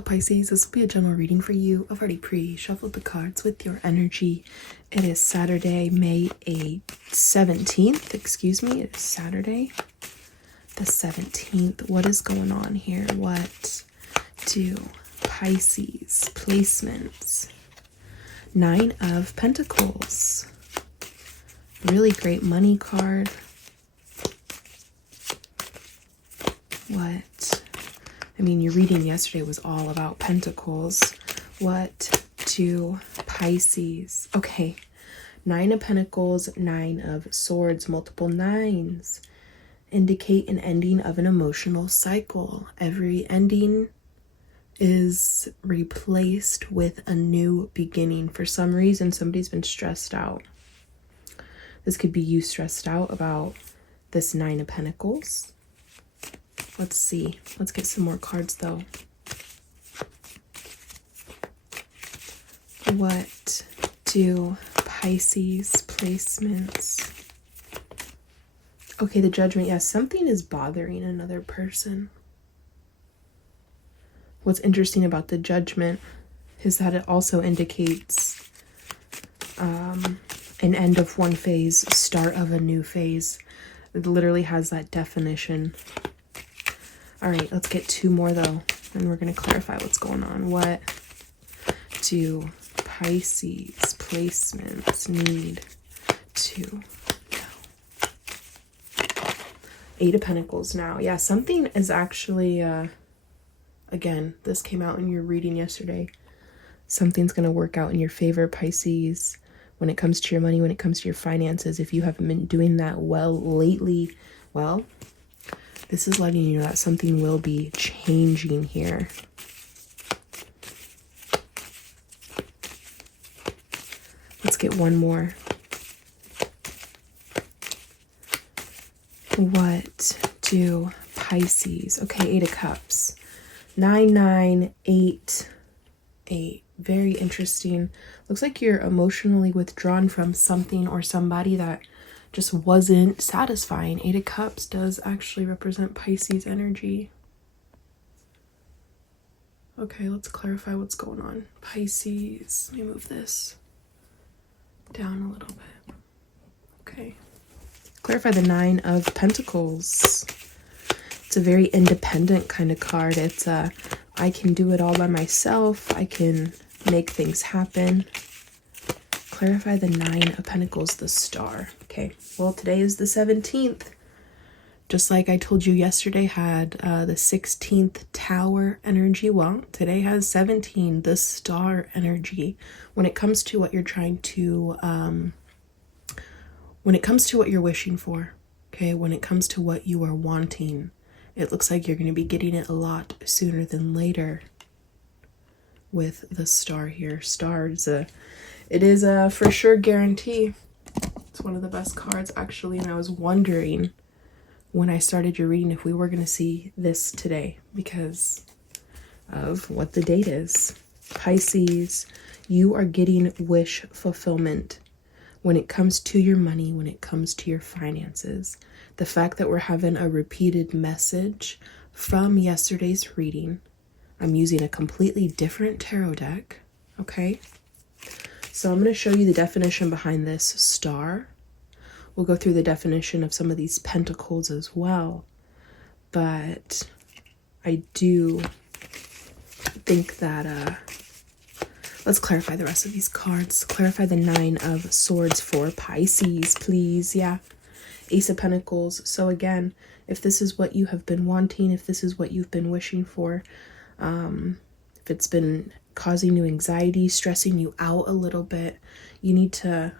Pisces, this will be a general reading for you. I've already pre-shuffled the cards with your energy. It is Saturday, May 17th. Excuse me, it is Saturday the 17th. What is going on here? What do Pisces placements? 9 of Pentacles. Really great money card. Your reading yesterday was all about Pentacles. What do Pisces? Okay, 9 of Pentacles, 9 of Swords, multiple 9s indicate an ending of an emotional cycle. Every ending is replaced with a new beginning. For some reason, somebody's been stressed out. This could be you stressed out about this 9 of Pentacles. Let's see. Let's get some more cards, though. What do Pisces placements? Okay, the Judgment. Yes, something is bothering another person. What's interesting about the Judgment is that it also indicates an end of one phase, start of a new phase. It literally has that definition. All right, let's get 2 more though, and we're going to clarify what's going on. What do Pisces placements need to know? 8 of Pentacles now. Yeah, something is actually, again, this came out in your reading yesterday. Something's going to work out in your favor, Pisces, when it comes to your money, when it comes to your finances. If you haven't been doing that well lately, well, this is letting you know that something will be changing here. Let's get 1 more. What do Pisces? Okay, 8 of Cups. 9, 9, 8, 8. Very interesting. Looks like you're emotionally withdrawn from something or somebody that just wasn't satisfying. 8 of Cups does actually represent Pisces energy. Okay, let's clarify what's going on. Pisces, let me move this down a little bit. Okay. Clarify the 9 of Pentacles. It's a very independent kind of card. It's I can do it all by myself. I can make things happen. Clarify the 9 of Pentacles, the Star. Okay, well, today is the 17th. Just like I told you yesterday had the 16th Tower energy. Well, today has 17, the Star energy. When it comes to what you're trying to, when it comes to what you're wishing for, okay, when it comes to what you are wanting, it looks like you're going to be getting it a lot sooner than later with the Star here. Stars, it is a for sure guarantee. It's one of the best cards, actually, and I was wondering when I started your reading if we were going to see this today because of what the date is. Pisces, you are getting wish fulfillment when it comes to your money, when it comes to your finances. The fact that we're having a repeated message from yesterday's reading. I'm using a completely different tarot deck, okay? So I'm going to show you the definition behind this star. We'll go through the definition of some of these pentacles as well. But I do think that, let's clarify the rest of these cards. Clarify the 9 of Swords for Pisces, please. Yeah. Ace of Pentacles. So again, if this is what you have been wanting, if this is what you've been wishing for, if it's been causing you anxiety, stressing you out a little bit, you need to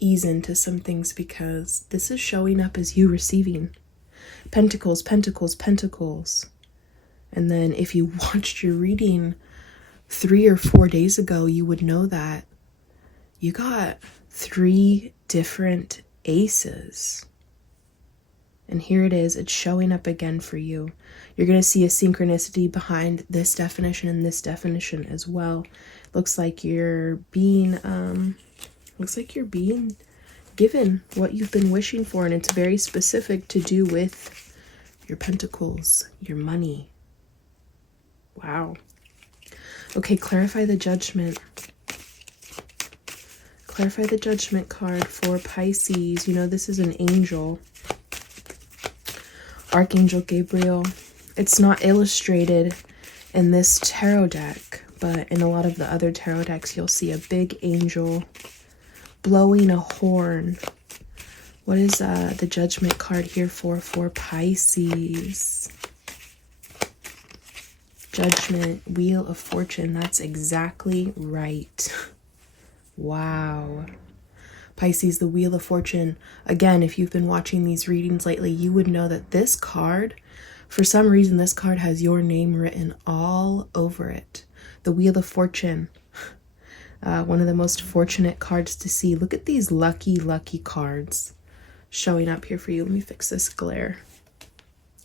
ease into some things because this is showing up as you receiving. Pentacles, Pentacles, Pentacles. And then if you watched your reading 3 or 4 days ago, you would know that you got 3 different aces. And here it is. It's showing up again for you. You're going to see a synchronicity behind this definition and this definition as well. Looks like you're being given what you've been wishing for, and it's very specific to do with your pentacles, your money. Wow. Okay, clarify the Judgment. Clarify the Judgment card for Pisces. You know, this is an angel. Archangel Gabriel. It's not illustrated in this tarot deck, but in a lot of the other tarot decks, you'll see a big angel blowing a horn. What is the Judgment card here for Pisces? Judgment, Wheel of Fortune. That's exactly right. Wow. Pisces, the Wheel of Fortune. Again, if you've been watching these readings lately, you would know that this card, for some reason, this card has your name written all over it. The Wheel of Fortune. One of the most fortunate cards to see. Look at these lucky, lucky cards showing up here for you. Let me fix this glare.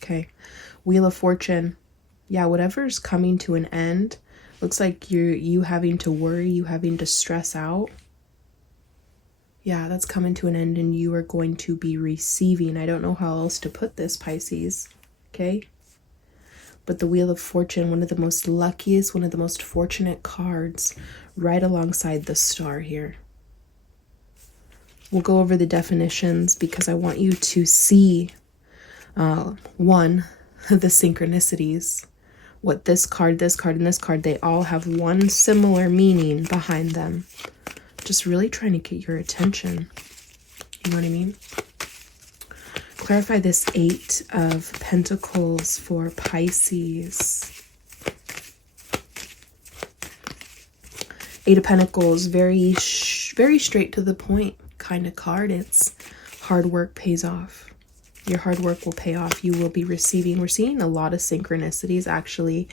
Okay. Wheel of Fortune. Yeah, whatever's coming to an end. Looks like you having to worry, you having to stress out. Yeah, that's coming to an end and you are going to be receiving. I don't know how else to put this, Pisces. Okay? But the Wheel of Fortune, one of the most luckiest, one of the most fortunate cards, right alongside the star here. We'll go over the definitions because I want you to see, one, the synchronicities. What this card, and this card, they all have one similar meaning behind them. Just really trying to get your attention. You know what I mean? Clarify this 8 of Pentacles for Pisces. 8 of Pentacles, very straight to the point kind of card. It's hard work pays off. Your hard work will pay off. You will be receiving. We're seeing a lot of synchronicities, actually.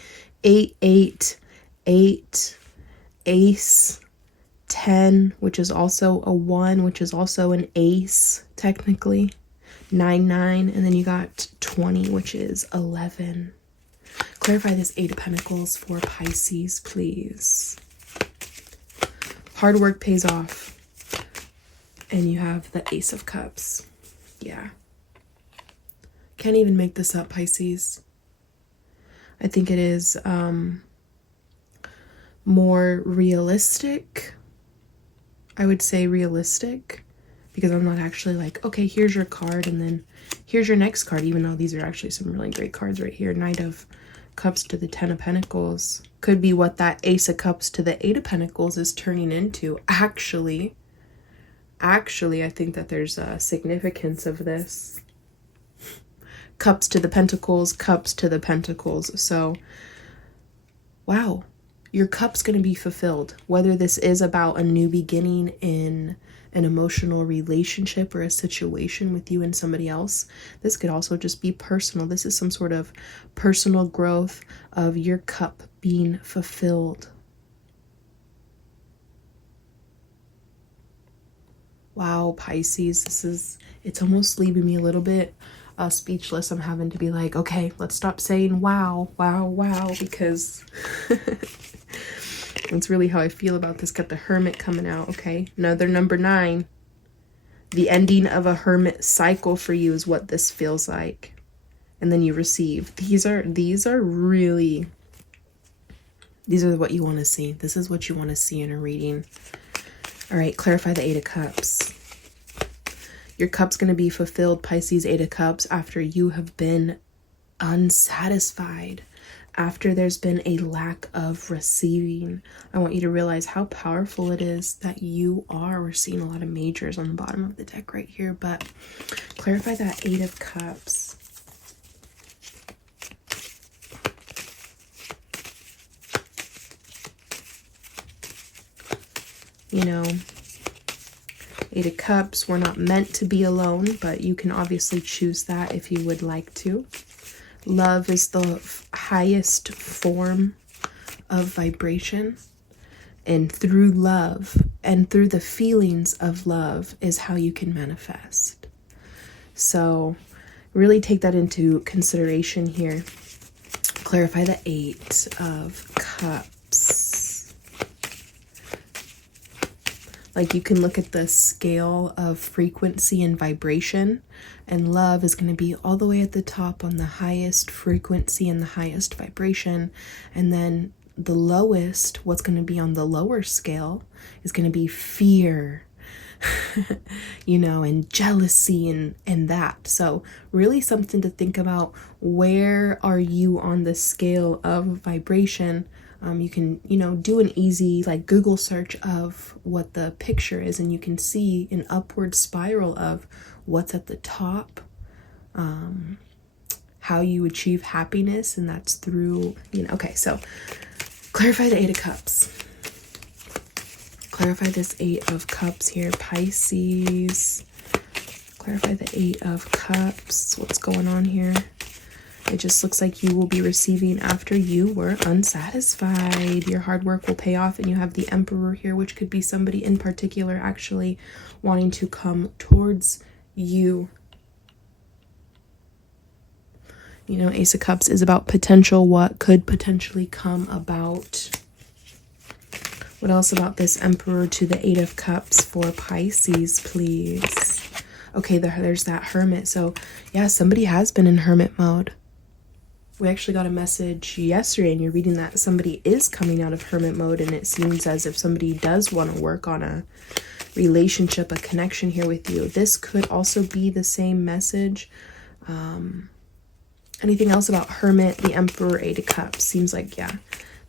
8, 8, 8, Ace, 10, which is also a 1, which is also an ace, technically. 9, 9, and then you got 20, which is 11. Clarify this 8 of Pentacles for Pisces, please. Hard work pays off. And you have the Ace of Cups. Yeah. Can't even make this up, Pisces. I think it is more realistic. I would say realistic, because I'm not actually like, okay, here's your card and then here's your next card, even though these are actually some really great cards right here. Knight of Cups to the 10 of Pentacles. Could be what that Ace of Cups to the 8 of Pentacles is turning into. Actually, I think that there's a significance of this. Cups to the Pentacles, Cups to the Pentacles. So, wow, your cup's going to be fulfilled. Whether this is about a new beginning in an emotional relationship or a situation with you and somebody else, this could also just be personal. This is some sort of personal growth of your cup being fulfilled. Wow, Pisces, it's almost leaving me a little bit speechless. I'm having to be like, okay, let's stop saying wow, wow, wow, because that's really how I feel about this. Got the Hermit coming out. Okay, another number 9. The ending of a hermit cycle for you is what this feels like. And then you receive. These are what you want to see. This is what you want to see in a reading. All right, clarify the 8 of Cups. Your cup's going to be fulfilled, Pisces, 8 of Cups, after you have been unsatisfied, after there's been a lack of receiving. I want you to realize how powerful it is that you are. We're seeing a lot of majors on the bottom of the deck right here, but clarify that 8 of Cups. You know, 8 of Cups, we're not meant to be alone, but you can obviously choose that if you would like to. Love is the highest form of vibration. And through love and through the feelings of love is how you can manifest. So really take that into consideration here. Clarify the 8 of Cups. Like, you can look at the scale of frequency and vibration, and love is going to be all the way at the top on the highest frequency and the highest vibration. And then the lowest, what's going to be on the lower scale is going to be fear, you know, and jealousy and that. So really something to think about. Where are you on the scale of vibration? You can, you know, do an easy like Google search of what the picture is, and you can see an upward spiral of what's at the top, how you achieve happiness, and that's through, you know, okay, so clarify the Eight of Cups. Clarify this Eight of Cups here, Pisces. Clarify the Eight of Cups. What's going on here? It just looks like you will be receiving after you were unsatisfied. Your hard work will pay off, and you have the Emperor here, which could be somebody in particular actually wanting to come towards you. You know, Ace of Cups is about potential, what could potentially come about. What else about this Emperor to the Eight of Cups for Pisces, please? Okay, there's that Hermit. So, yeah, somebody has been in Hermit mode. We actually got a message yesterday, and you're reading that somebody is coming out of Hermit mode, and it seems as if somebody does want to work on a relationship, a connection here with you. This could also be the same message. Anything else about Hermit, the Emperor, Eight of Cups? Seems like, yeah,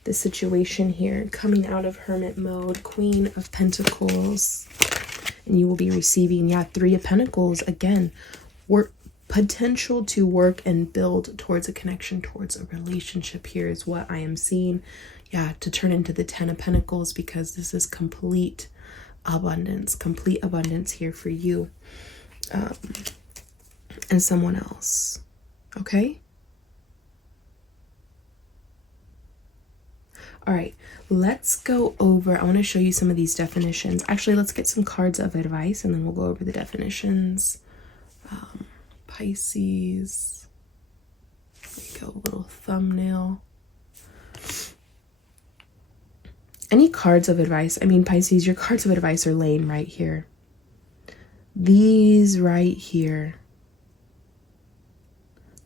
the situation here, coming out of Hermit mode, Queen of Pentacles, and you will be receiving, yeah, Three of Pentacles. Again, work, potential to work and build towards a connection, towards a relationship here is what I am seeing. Yeah, to turn into the Ten of Pentacles, because this is complete abundance here for you and someone else. Okay? All right, let's go over, I want to show you some of these definitions. Actually, let's get some cards of advice, and then we'll go over the definitions. Pisces. There you go, a little thumbnail. Any cards of advice? I mean, Pisces, your cards of advice are laying right here. These right here.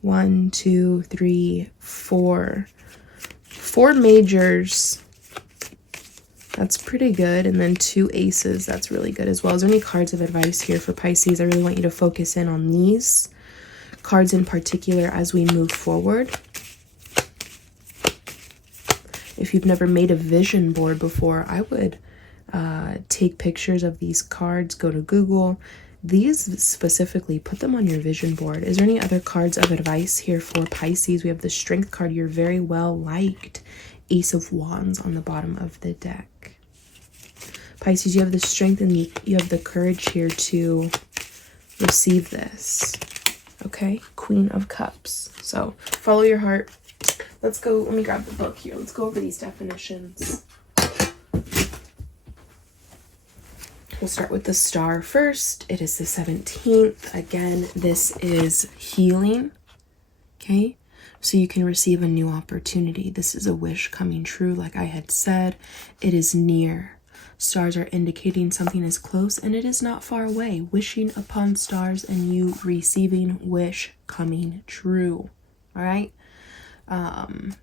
1, 2, 3, 4. 4 majors. That's pretty good. And then 2 aces. That's really good as well. Is there any cards of advice here for Pisces? I really want you to focus in on these cards in particular as we move forward. If you've never made a vision board before, I would take pictures of these cards, go to Google. These specifically, put them on your vision board. Is there any other cards of advice here for Pisces? We have the Strength card. You're very well liked. Ace of Wands on the bottom of the deck. Pisces, you have the strength and you have the courage here to receive this. Okay? Queen of Cups. So follow your heart. Let's go. Let me grab the book here. Let's go over these definitions. We'll start with the Star first. It is the 17th. Again, this is healing. Okay? So you can receive a new opportunity. This is a wish coming true, like I had said. It is near. Stars are indicating something is close, and it is not far away. Wishing upon stars and you receiving wish coming true. All right?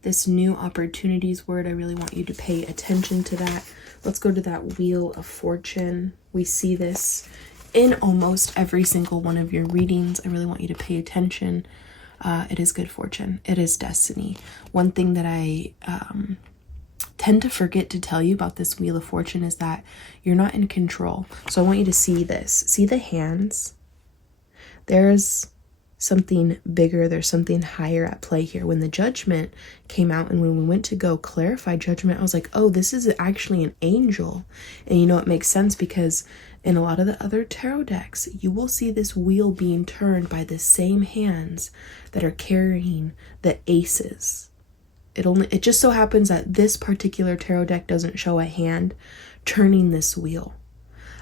This new opportunities word, I really want you to pay attention to that. Let's go to that Wheel of Fortune. We see this in almost every single one of your readings. I really want you to pay attention. It is good fortune. It is destiny. One thing that I tend to forget to tell you about this Wheel of Fortune is that you're not in control. So I want you to see this. See the hands? There's something bigger. There's something higher at play here. When the Judgment came out and when we went to go clarify Judgment, I was like, oh, this is actually an angel. And you know, it makes sense because in a lot of the other tarot decks, you will see this wheel being turned by the same hands that are carrying the aces. It just so happens that this particular tarot deck doesn't show a hand turning this wheel.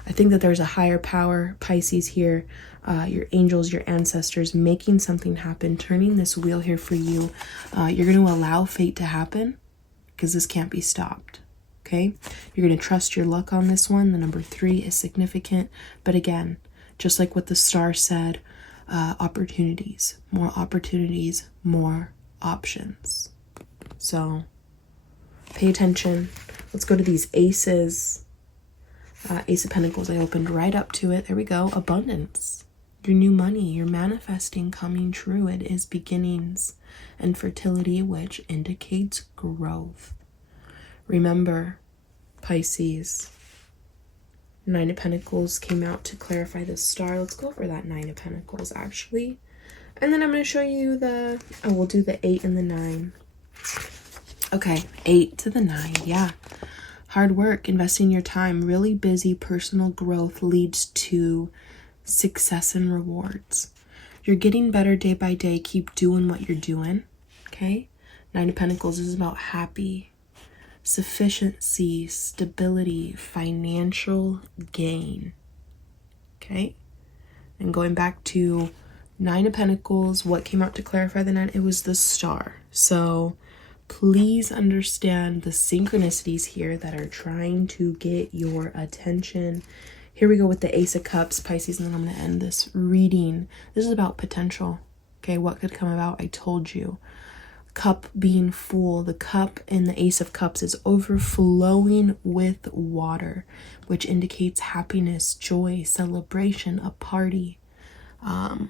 I think that there's a higher power, Pisces here, your angels, your ancestors, making something happen, turning this wheel here for you. You're going to allow fate to happen because this can't be stopped. Okay? You're going to trust your luck on this one. The number 3 is significant. But again, just like what the Star said, opportunities, more options. So pay attention. Let's go to these aces. Ace of Pentacles, I opened right up to it. There we go. Abundance. Your new money, you're manifesting coming true. It is beginnings and fertility, which indicates growth. Remember, Pisces, Nine of Pentacles came out to clarify the star. Let's go over that Nine of Pentacles, actually. And then I'm going to show you we'll do the 8 and the 9. Okay, 8 to the 9, yeah. Hard work, investing your time, really busy personal growth leads to success and rewards. You're getting better day by day. Keep doing what you're doing, okay? Nine of Pentacles is about happy, sufficiency, stability, financial gain, okay? And going back to Nine of Pentacles, what came out to clarify the 9? It was the star. So please understand the synchronicities here that are trying to get your attention. Here we go with the Ace of Cups, Pisces, and then I'm going to end this reading. This is about potential, okay? What could come about? I told you. Cup being full. The cup in the Ace of Cups is overflowing with water, which indicates happiness, joy, celebration, a party. I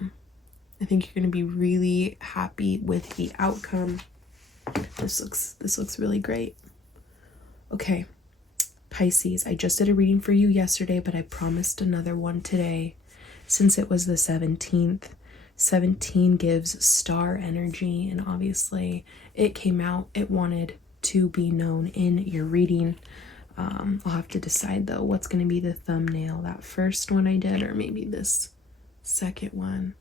think you're going to be really happy with the outcome. This looks really great. Okay, Pisces, I just did a reading for you yesterday, but I promised another one today since it was the 17th. 17 gives star energy, and obviously it came out. It wanted to be known in your reading. I'll have to decide though what's going to be the thumbnail, that first one I did or maybe this second one.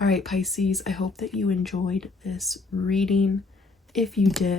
All right, Pisces, I hope that you enjoyed this reading. If you did,